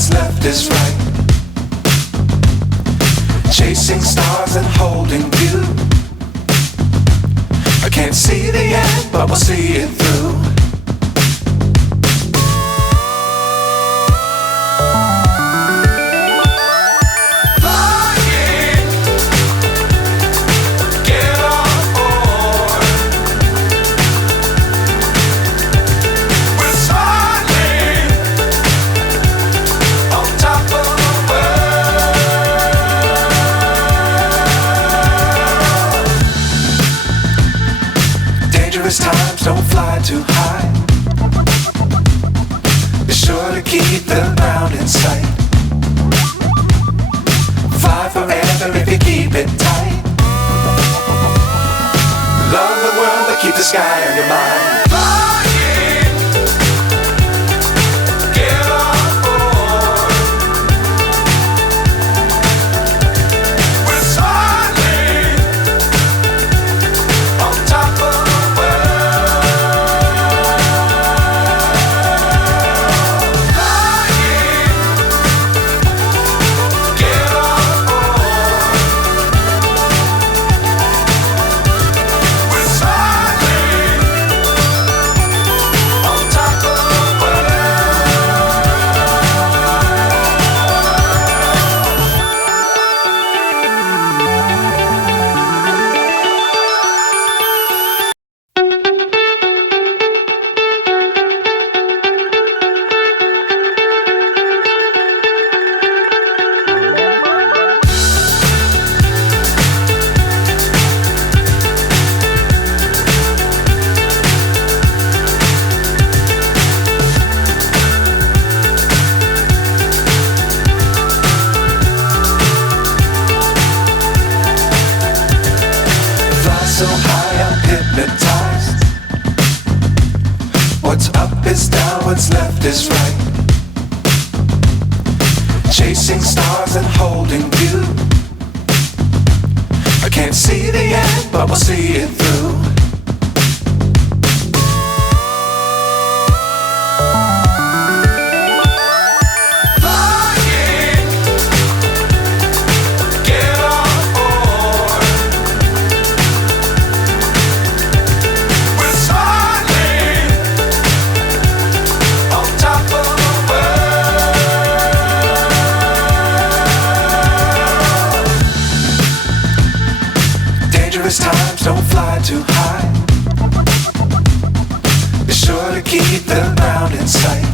what's left is right. Chasing stars and holding you. I can't see the end, but we'll see it through. Times don't fly too high. Be sure to keep the ground in sight. Fly forever if you keep it tight. Love the world but keep the sky on your mind. So high I'm hypnotized. What's up is down, what's left is right. Chasing stars and holding you. I can't see the end, but we'll see it through. Times don't fly too high. Be sure to keep the ground in sight.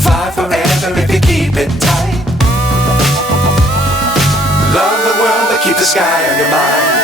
Fly forever if you keep it tight. Love the world but keep the sky on your mind.